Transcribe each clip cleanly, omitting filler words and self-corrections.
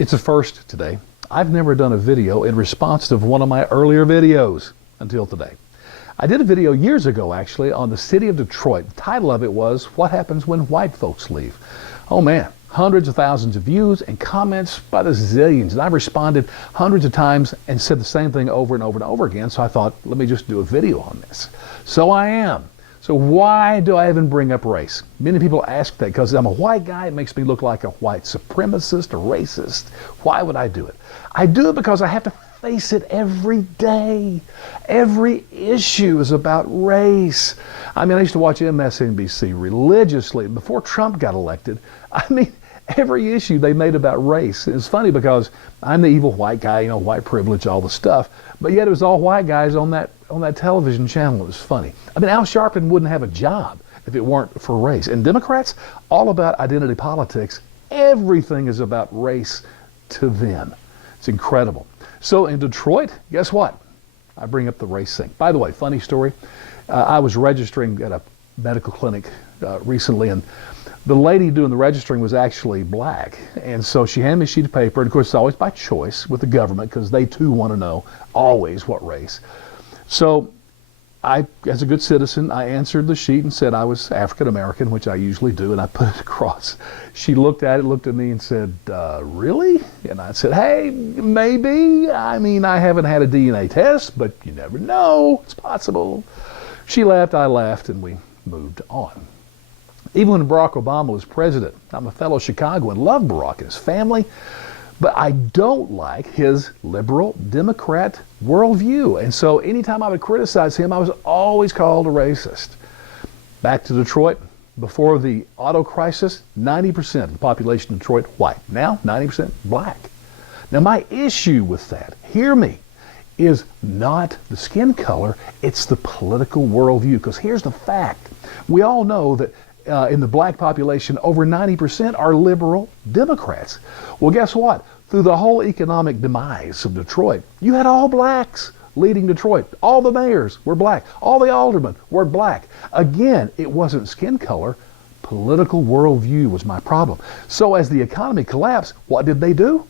It's a first today. I've never done a video in response to one of my earlier videos until today. I did a video years ago, actually, on the city of Detroit. The title of it was, What Happens When White Folks Leave? Oh man, hundreds of thousands of views and comments by the zillions. And I've responded hundreds of times and said the same thing over and over and over again. So I thought, let me just do a video on this. So I am. So why do I even bring up race? Many people ask that because I'm a white guy. It makes me look like a white supremacist or racist. Why would I do it? I do it because I have to face it every day. Every issue is about race. I mean, I used to watch MSNBC religiously before Trump got elected. I mean, every issue they made about race. It's funny because I'm the evil white guy, white privilege, all the stuff. But yet it was all white guys on that television channel. It was funny. I mean, Al Sharpton wouldn't have a job if it weren't for race. And Democrats, all about identity politics. Everything is about race to them. It's incredible. So in Detroit, guess what? I bring up the race thing. By the way, funny story. I was registering at a medical clinic recently, and the lady doing the registering was actually black. And so she handed me a sheet of paper, and of course it's always by choice with the government because they too want to know always what race. So I, as a good citizen, I answered the sheet and said I was African American, which I usually do, and I put it across. She looked at it, looked at me and said, really? And I said, hey, maybe. I mean, I haven't had a DNA test, but you never know. It's possible. She laughed, I laughed, and we moved on. Even when Barack Obama was president, I'm a fellow Chicagoan, love Barack and his family, but I don't like his liberal Democrat worldview. And so anytime I would criticize him, I was always called a racist. Back to Detroit, before the auto crisis, 90% of the population of Detroit white. Now, 90% black. Now, my issue with that, hear me, is not the skin color, it's the political worldview. Because here's the fact. We all know that in the black population, over 90% are liberal Democrats. Well, guess what? Through the whole economic demise of Detroit, you had all blacks leading Detroit. All the mayors were black. All the aldermen were black. Again, it wasn't skin color. Political worldview was my problem. So as the economy collapsed, what did they do?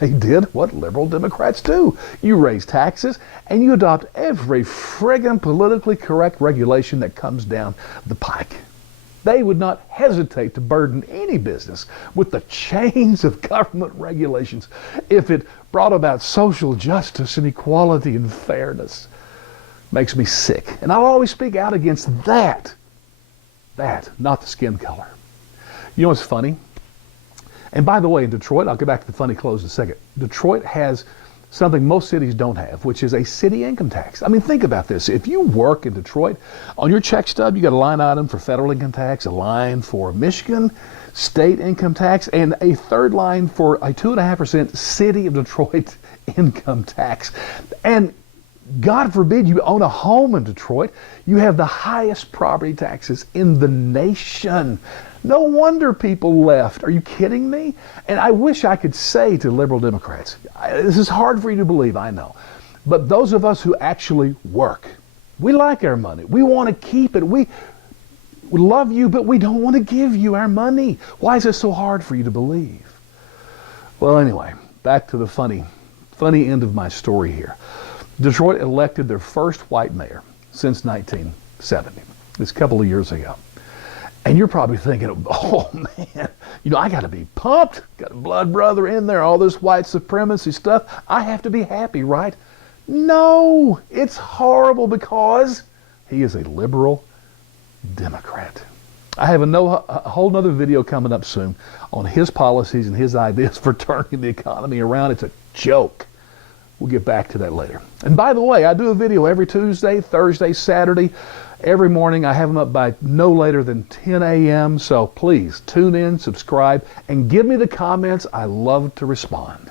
They did what liberal Democrats do. You raise taxes and you adopt every friggin' politically correct regulation that comes down the pike. They would not hesitate to burden any business with the chains of government regulations if it brought about social justice and equality and fairness. Makes me sick. And I'll always speak out against that. That, not the skin color. You know what's funny? And by the way, in Detroit, I'll get back to the funny clothes in a second. Detroit has something most cities don't have, which is a city income tax. I mean, think about this. If you work in Detroit, on your check stub, you got a line item for federal income tax, a line for Michigan state income tax, and a third line for a 2.5% city of Detroit income tax. And God forbid you own a home in Detroit, you have the highest property taxes in the nation. No wonder people left. Are you kidding me? And I wish I could say to liberal Democrats, this is hard for you to believe, I know, but those of us who actually work, we like our money. We want to keep it. We love you, but we don't want to give you our money. Why is it so hard for you to believe? Well, anyway, back to the funny end of my story here. Detroit elected their first white mayor since 1970. This couple of years ago. And you're probably thinking, oh man, I got to be pumped. Got a blood brother in there, all this white supremacy stuff. I have to be happy, right? No, it's horrible because he is a liberal Democrat. I have a whole nother video coming up soon on his policies and his ideas for turning the economy around. It's a joke. We'll get back to that later. And by the way, I do a video every Tuesday, Thursday, Saturday. Every morning. I have them up by no later than 10 a.m. So please tune in, subscribe, and give me the comments. I love to respond.